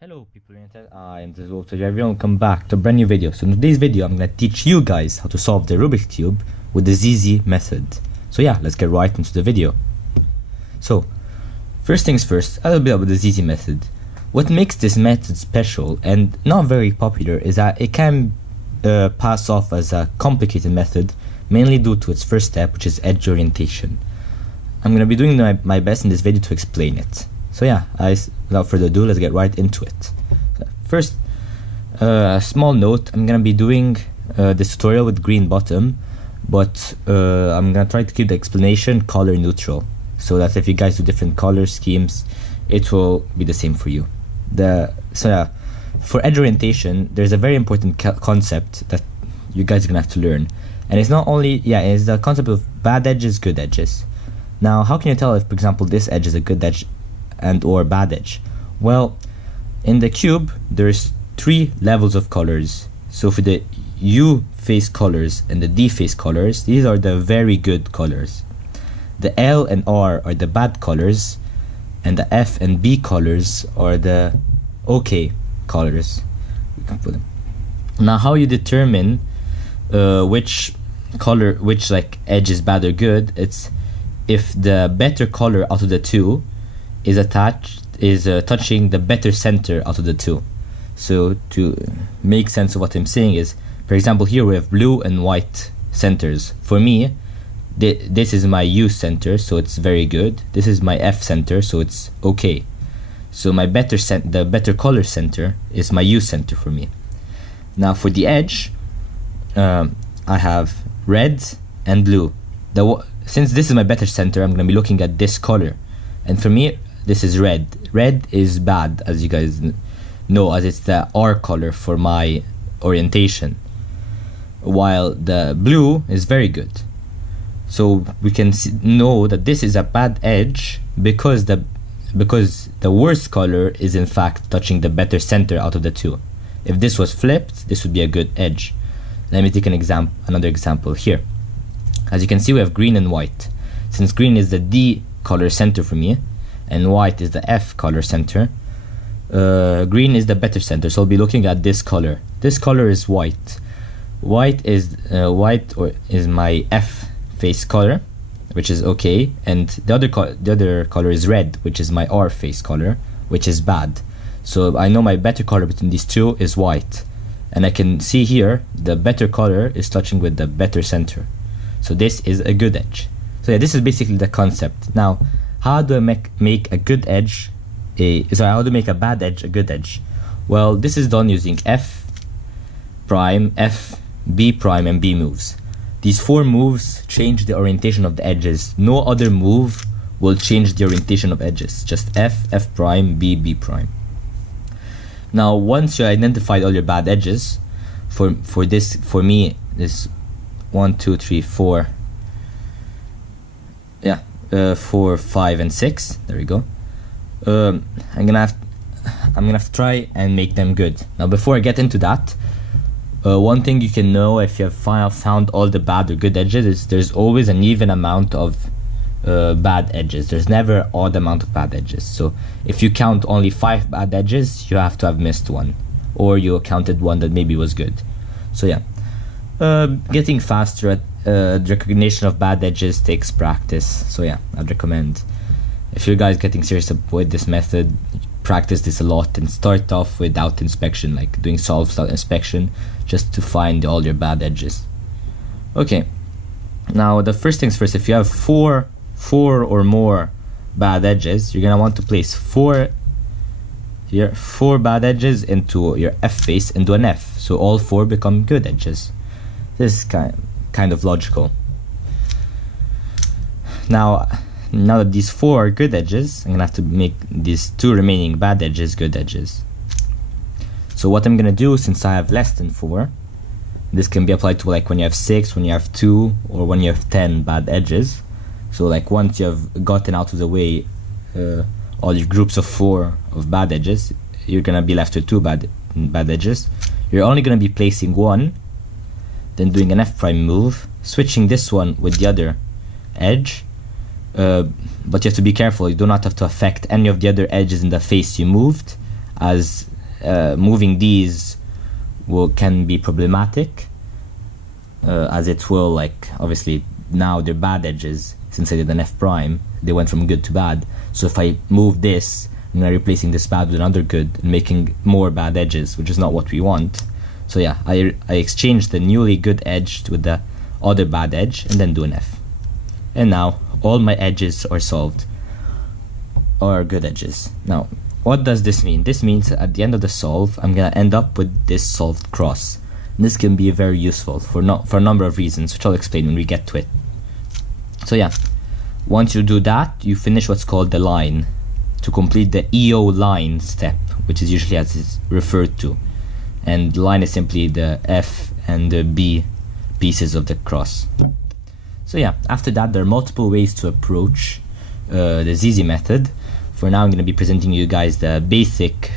Hello people, I am this Walter. Welcome back to a brand new video. So in today's video I'm going to teach you guys how to solve the Rubik's Cube with the ZZ method. So yeah, let's get right into the video. So first things first, a little bit about the ZZ method. What makes this method special and not very popular is that it can pass off as a complicated method, mainly due to its first step, which is edge orientation. I'm going to be doing my best in this video to explain it. So yeah, without further ado, let's get right into it. First, a small note, I'm gonna be doing this tutorial with green bottom, but I'm gonna try to keep the explanation color neutral, so that if you guys do different color schemes, it will be the same for you. So yeah, for edge orientation, there's a very important concept that you guys are gonna have to learn, and it's not only, it's the concept of bad edges, good edges. Now, how can you tell if, for example, this edge is a good edge and or bad edge? Well, in the cube there's 3 levels of colors. So for the U face colors and the D face colors, these are the very good colors. The L and R are the bad colors, and the F and B colors are the okay colors. You can put them. Now, how you determine which like edge is bad or good? It's if the better color out of the 2 is touching the better center out of the 2. So to make sense of what I'm saying is, for example, here we have blue and white centers. For me, this is my U center, so it's very good. This is my F center, so it's okay. So my the better color center is my U center for me. Now for the edge, I have red and blue. Since this is my better center, I'm going to be looking at this color, and for me this is red. Red is bad, as you guys know, as it's the R color for my orientation, while the blue is very good. So we can know that this is a bad edge because the worst color is in fact touching the better center out of the 2. If this was flipped, this would be a good edge. Let me take another example here. As you can see, we have green and white. Since green is the D color center for me, and white is the F color center, green is the better center, so I'll be looking at this color. This color is white. White is my F face color, which is okay, and the other color is red, which is my R face color, which is bad. So I know my better color between these 2 is white, and I can see here the better color is touching with the better center. So this is a good edge. So yeah, this is basically the concept. Now, how do I make a good edge how do I make a bad edge a good edge? Well, this is done using F prime, F, B prime, and B moves. These 4 moves change the orientation of the edges. No other move will change the orientation of edges. Just F, F prime, B, B prime. Now, once you identified all your bad edges, for me, this 1, 2, 3, 4. 4, 5, and 6. There we go. I'm gonna have to try and make them good. Now, before I get into that, one thing you can know if you have found all the bad or good edges is there's always an even amount of bad edges. There's never an odd amount of bad edges. So if you count only 5 bad edges, you have to have missed 1, or you counted 1 that maybe was good. So yeah, getting faster at the recognition of bad edges takes practice. So yeah, I'd recommend, if you guys getting serious with this method, practice this a lot and start off without inspection, like doing solves without inspection, just to find all your bad edges. Okay, now the first things first, if you have four or more bad edges, you're gonna want to place 4 bad edges into your F face and do an F, so all 4 become good edges. This is kind of logical. Now that these 4 are good edges, I'm gonna have to make these 2 remaining bad edges good edges. So what I'm gonna do, since I have less than 4, this can be applied to like when you have 6, when you have 2, or when you have 10 bad edges. So like once you have gotten out of the way all your groups of 4 of bad edges, you're gonna be left with 2 bad edges. You're only gonna be placing 1, then doing an F prime move, switching this one with the other edge, but you have to be careful. You do not have to affect any of the other edges in the face you moved, as moving these can be problematic, as it will, like, obviously now they're bad edges. Since I did an F prime, they went from good to bad. So if I move this, I'm now replacing this bad with another good and making more bad edges, which is not what we want. So yeah, I exchanged the newly good edge with the other bad edge and then do an F. And now all my edges are solved, or good edges. Now, what does this mean? This means at the end of the solve, I'm gonna end up with this solved cross. And this can be very useful for a number of reasons, which I'll explain when we get to it. So yeah, once you do that, you finish what's called the line to complete the EO line step, which is usually as it's referred to. And the line is simply the F and the B pieces of the cross. So yeah, after that, there are multiple ways to approach the ZZ method. For now, I'm going to be presenting you guys the basic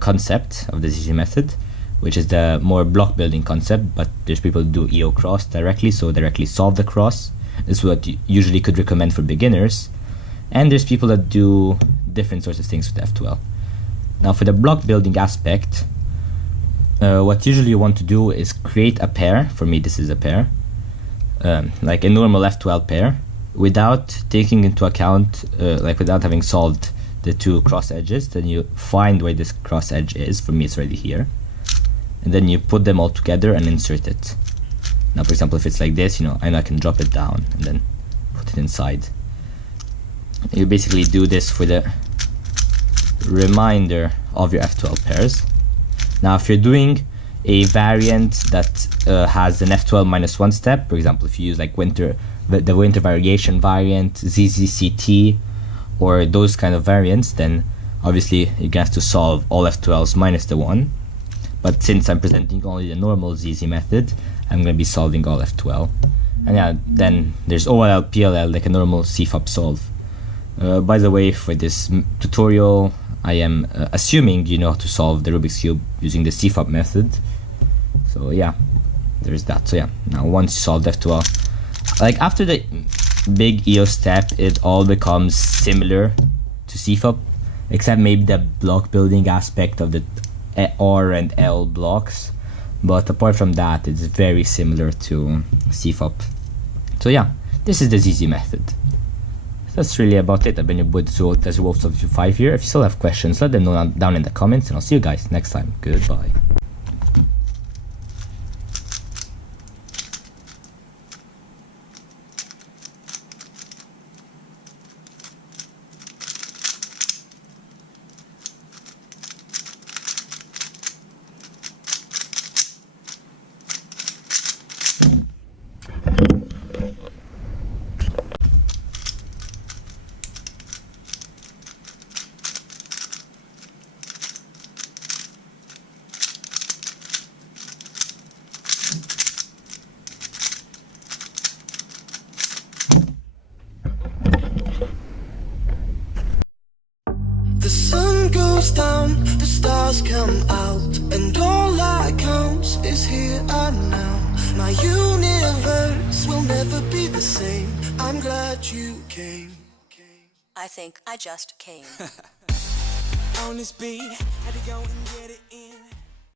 concept of the ZZ method, which is the more block building concept, but there's people who do EO cross directly, so directly solve the cross. This is what you usually could recommend for beginners. And there's people that do different sorts of things with F12. Now for the block building aspect, what usually you want to do is create a pair. For me, this is a pair, like a normal F12 pair, without taking into account, without having solved the two cross edges. Then you find where this cross edge is. For me, it's already here. And then you put them all together and insert it. Now, for example, if it's like this, you know, I can drop it down and then put it inside. You basically do this for the remainder of your F12 pairs. Now, if you're doing a variant that has an F12 minus 1 step, for example, if you use like the winter variation variant, ZZCT, or those kind of variants, then obviously you're gonna have to solve all F12s minus the 1. But since I'm presenting only the normal ZZ method, I'm going to be solving all F12. And yeah, then there's OLL, PLL, like a normal CFOP solve. By the way, for this tutorial, I am assuming you know how to solve the Rubik's Cube using the CFOP method. So yeah, there's that. So yeah, now once you solve F12, like after the big EO step, it all becomes similar to CFOP, except maybe the block building aspect of the R and L blocks. But apart from that, it's very similar to CFOP. So yeah, this is the ZZ method. That's really about it. I've been your boy, Desert Wolf 5 here. If you still have questions, let them know down in the comments, and I'll see you guys next time. Goodbye. The sun goes down, the stars come out, and all that counts is here and now. My universe will never be the same. I'm glad you came. I think I just came. On this beat, had to go and get it in.